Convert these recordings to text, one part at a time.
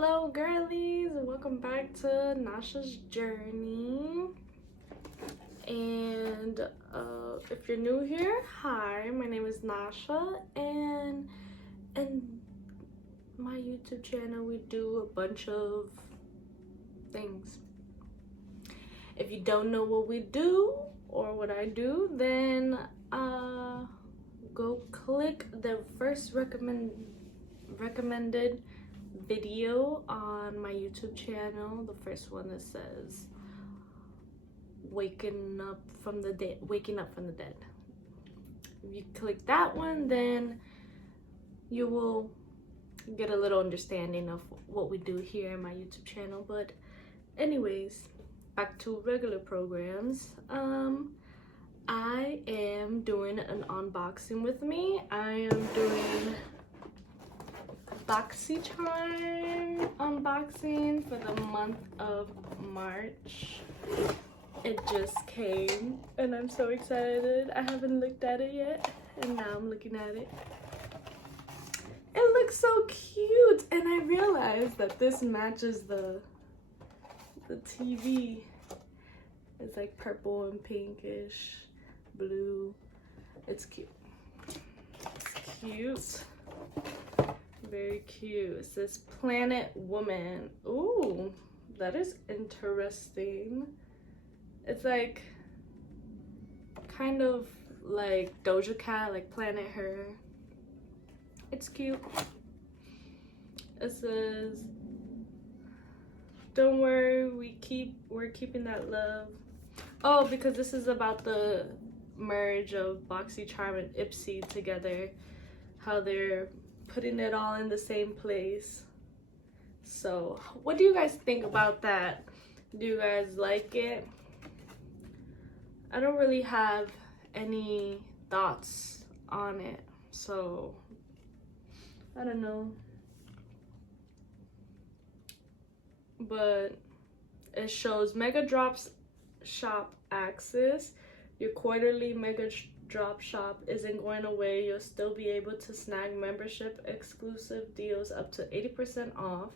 Hello girlies, welcome back to Nasha's journey. And if you're new here, hi, my name is Nasha, and in my YouTube channel we do a bunch of things. If you don't know what we do or what I do, then go click the first recommended video on my YouTube channel, the first one that says waking up from the dead. If you click that one, then you will get a little understanding of what we do here in my YouTube channel. But anyways, back to regular programs. I am doing an unboxing with me. I am doing Boxycharm unboxing for the month of March. It just came and I'm so excited. I haven't looked at it yet and now I'm looking at it. It looks so cute, and I realized that this matches the TV. It's like purple and pinkish, blue. It's cute. It's cute. Very cute. It says Planet Woman. Ooh, that is interesting. It's like kind of like Doja Cat, like Planet Her. It's cute. It says, don't worry, we're keeping that love. Oh, because this is about the merge of Boxycharm and Ipsy together, how they're putting it all in the same place. So what do you guys think about that? Do you guys like it? I don't really have any thoughts on it, so I don't know. But it shows Mega Drops Shop access. Your quarterly Mega Drop Shop isn't going away. You'll still be able to snag membership exclusive deals up to 80% off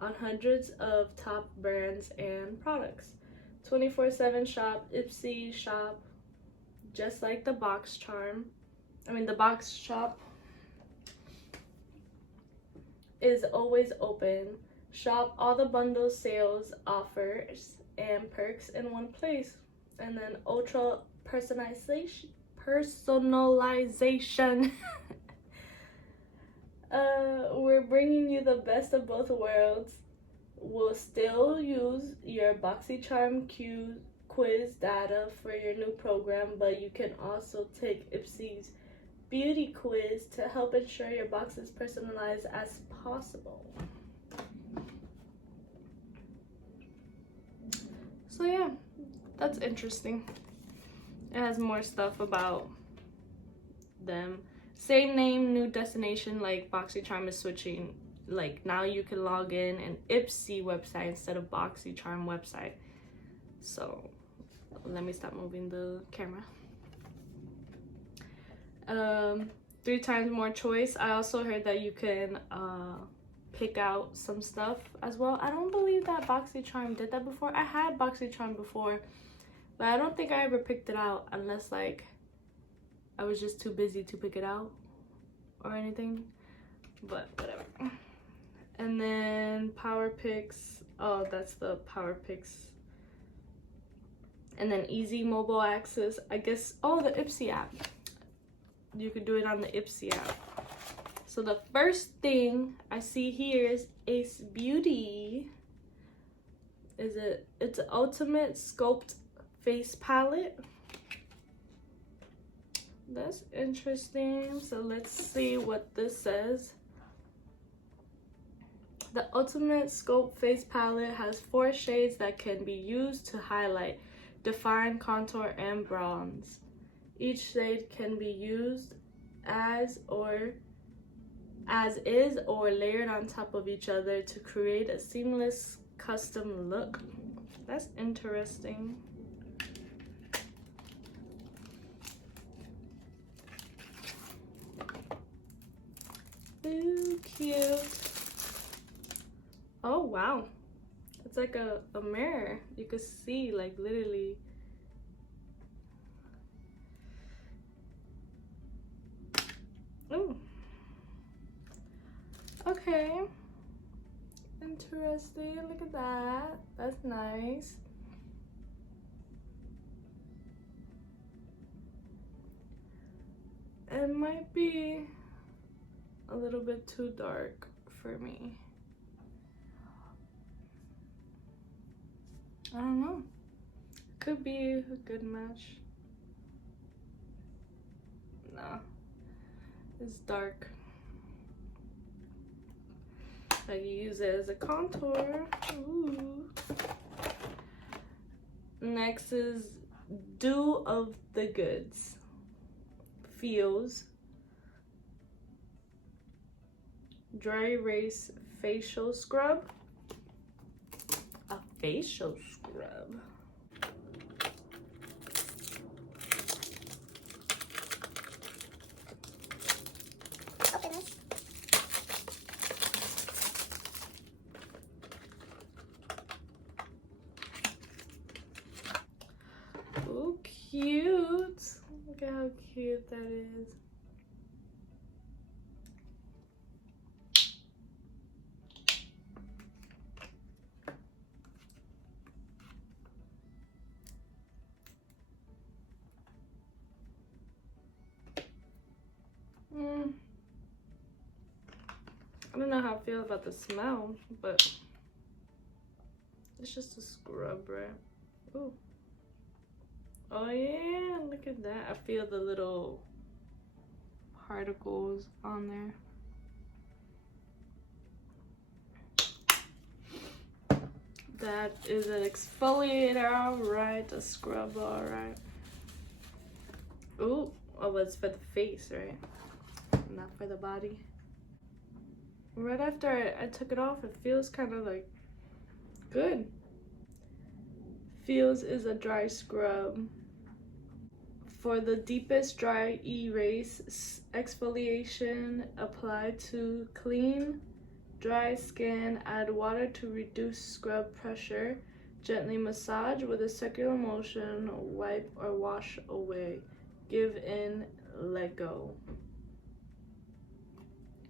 on hundreds of top brands and products. 24/7 shop, Ipsy shop, just like the Boxycharm. The Box Shop is always open. Shop all the bundle sales, offers, and perks in one place. And then ultra personalization. We're bringing you the best of both worlds. We'll still use your Boxycharm quiz data for your new program, but you can also take Ipsy's beauty quiz to help ensure your box is personalized as possible. So yeah, that's interesting. It has more stuff about them. Same name, new destination. Like Boxycharm is switching. Like now you can log in an Ipsy website instead of Boxycharm website. So let me stop moving the camera. 3 times more choice. I also heard that you can pick out some stuff as well. I don't believe that Boxycharm did that before. I had Boxycharm before, but I don't think I ever picked it out unless like I was just too busy to pick it out or anything, but whatever. And then Power Picks. Oh, that's the Power Picks. And then easy mobile access, I guess. Oh, the Ipsy app. You could do it on the Ipsy app. So the first thing I see here is Ace Beauty. It's an ultimate sculpt face palette. That's interesting. So let's see what this says. The ultimate sculpt face palette has 4 shades that can be used to highlight, define, contour, and bronze. Each shade can be used as is or layered on top of each other to create a seamless custom look. That's interesting. Ooh, cute. Oh wow, it's like a mirror. You could see like literally. Ooh. Okay. Interesting. Look at that. That's nice. It might be a little bit too dark for me. I don't know. Could be a good match. Nah. It's dark. I can use it as a contour. Ooh. Next is Do of the Goods. Feels. Dry Erase Facial Scrub. A facial scrub. Open this. Oh, cute. Look at how cute that is. I don't know how I feel about the smell, but it's just a scrub, right? Ooh. Oh yeah, look at that. I feel the little particles on there. That is an exfoliator, alright. A scrub, alright. Ooh, oh, it's for the face, right? Not for the body. Right after I took it off, it feels kind of like good. Feels is a dry scrub. For the deepest dry erase exfoliation, apply to clean, dry skin, add water to reduce scrub pressure, gently massage with a circular motion, wipe or wash away. Give in, let go.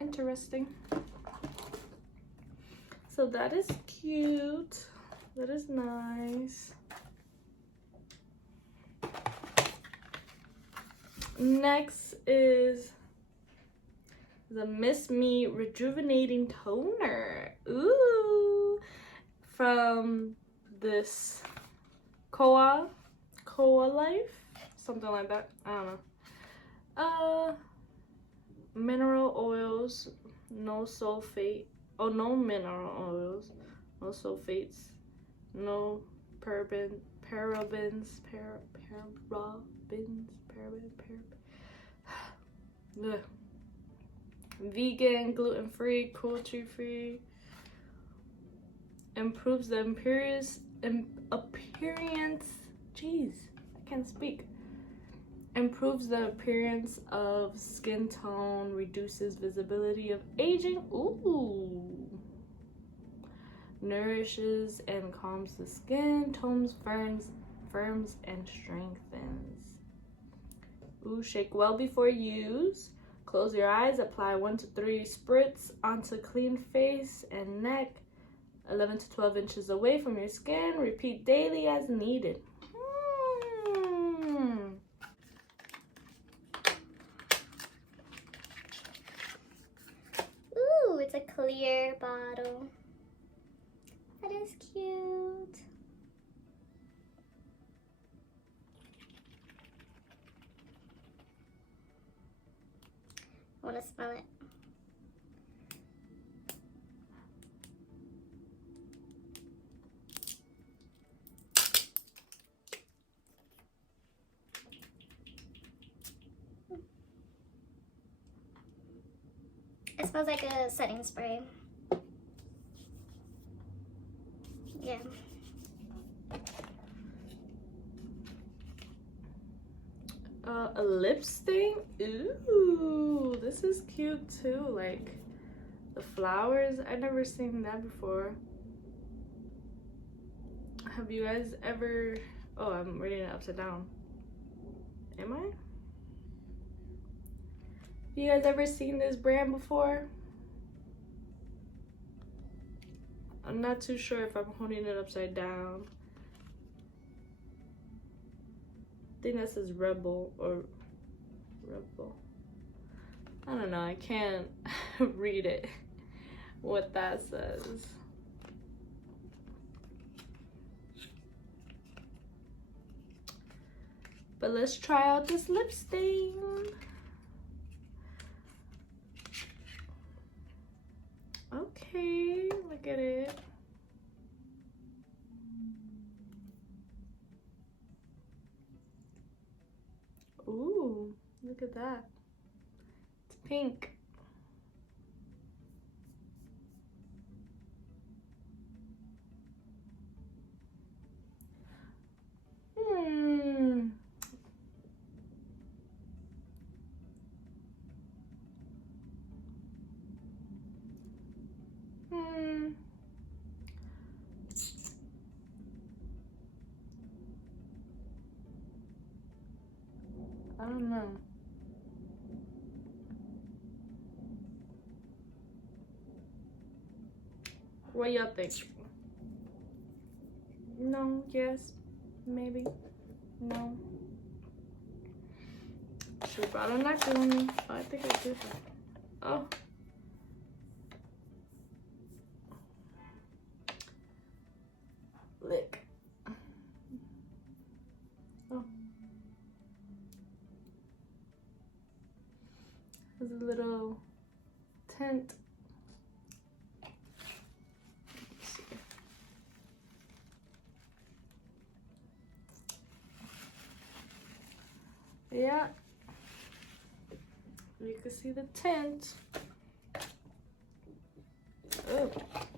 Interesting. So that is cute. That is nice. Next is the Miss Me Rejuvenating Toner. Ooh. From this Koa Life. Something like that. I don't know. Mineral oils, no sulfate. Oh, no mineral oils, no sulfates, no parabens, vegan, gluten-free, cruelty-free. Improves the appearance. Jeez, I can't speak. Improves the appearance of skin tone, reduces visibility of aging. Ooh. Nourishes and calms the skin, tones, firms, and strengthens. Ooh, shake well before use. Close your eyes, apply 1 to 3 spritz onto clean face and neck, 11 to 12 inches away from your skin. Repeat daily as needed. Ooh, it's a clear bottle. That is cute. I want to smell it. It smells like a setting spray. Yeah. A lip stain. Ooh, this is cute too. Like the flowers. I've never seen that before. Have you guys ever... Oh, I'm reading it upside down. Am I? You guys ever seen this brand before? I'm not too sure if I'm holding it upside down. I think that says Rebel or Rebel. I don't know, I can't read it, what that says. But let's try out this lip stain. Okay, look at it. Ooh, look at that. It's pink. I don't know. What y'all think? No, yes, maybe, no. Should have brought a napkin on me. Oh, I think I did that. Oh. Lick. Oh. There's a little tint. Yeah, you can see the tint. Oh,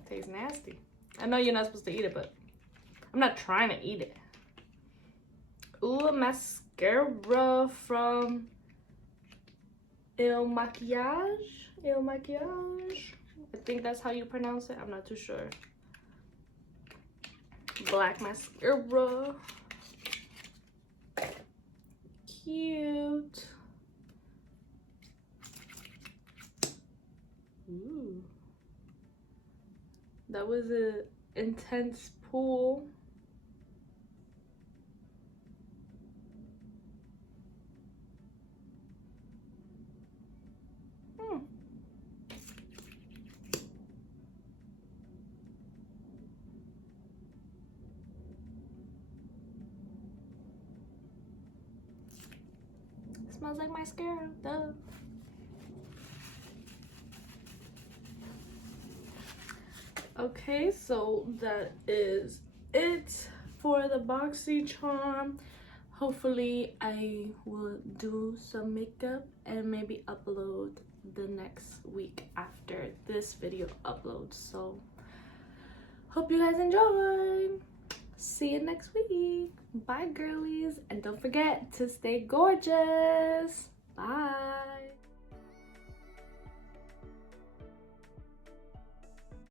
tastes nasty. I know you're not supposed to eat it, but I'm not trying to eat it. Ooh, mascara from Il Maquillage. Il Maquillage. I think that's how you pronounce it. I'm not too sure. Black mascara. Cute. Ooh. That was an intense pool. Smells like mascara, duh. Okay, so that is it for the Boxycharm. Hopefully I will do some makeup and maybe upload the next week after this video uploads. So hope you guys enjoy. See you next week. Bye, girlies. And don't forget to stay gorgeous. Bye.